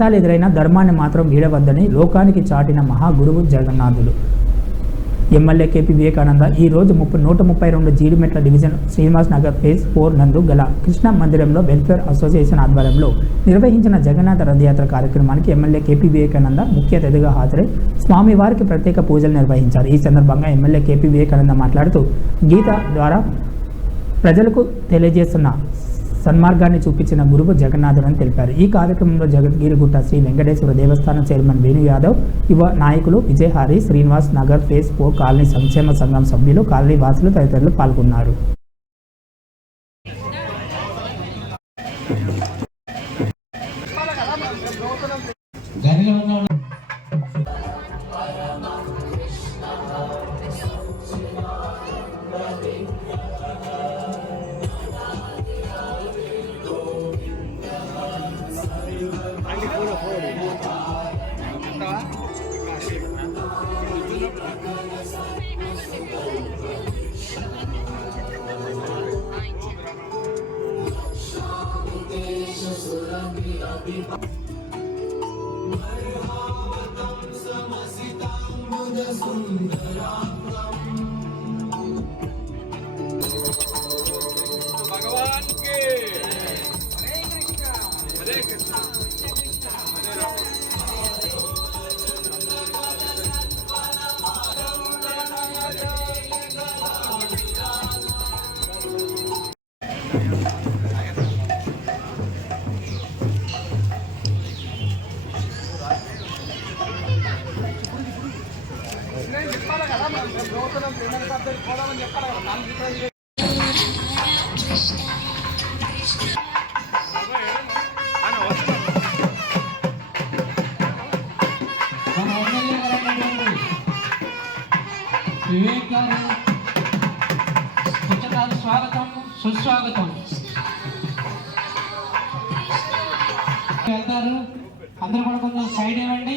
కష్టాలు ఎదురైన ధర్మాన్ని మాత్రం వీడవద్దని లోకానికి చాటిన మహాగురువు జగన్నాథుడు ఎమ్మెల్యే కేపీ వివేకానంద ఈ రోజు ముప్పై నూట ముప్పై రెండు Jeedimetla division Srinivas Nagar phase four నందు గల కృష్ణ మందిరంలో వెల్ఫేర్ అసోసియేషన్ ఆధ్వర్యంలో నిర్వహించిన జగన్నాథ రథయాత్ర కార్యక్రమానికి ఎమ్మెల్యే కేపీ వివేకానంద ముఖ్య అతిథిగా హాజరై స్వామివారికి ప్రత్యేక పూజలు నిర్వహించారు. ఈ సందర్భంగా ఎమ్మెల్యే కేపీ వివేకానంద మాట్లాడుతూ గీత ద్వారా ప్రజలకు తెలియజేస్తున్న సన్మార్గాన్ని చూపించిన గురువు జగన్నాథుడు అని తెలిపారు. ఈ కార్యక్రమంలో జగద్గిరిగుట్ట శ్రీ వెంకటేశ్వర దేవస్థానం చైర్మన్ వేణు యాదవ్ యువ నాయకులు Vijayahari Srinivas Nagar phase four colony సంక్షేమ సంఘం సభ్యులు కాలనీ వాసులు తదితరులు పాల్గొన్నారు. గదిలో ఉన్న भगवान వివేక్ గారు పుస్తకాలు స్వాగతం సుస్వాగతం వెళ్తారు అందరూ కూడా కొంచెం సైడ్ ఇవ్వండి.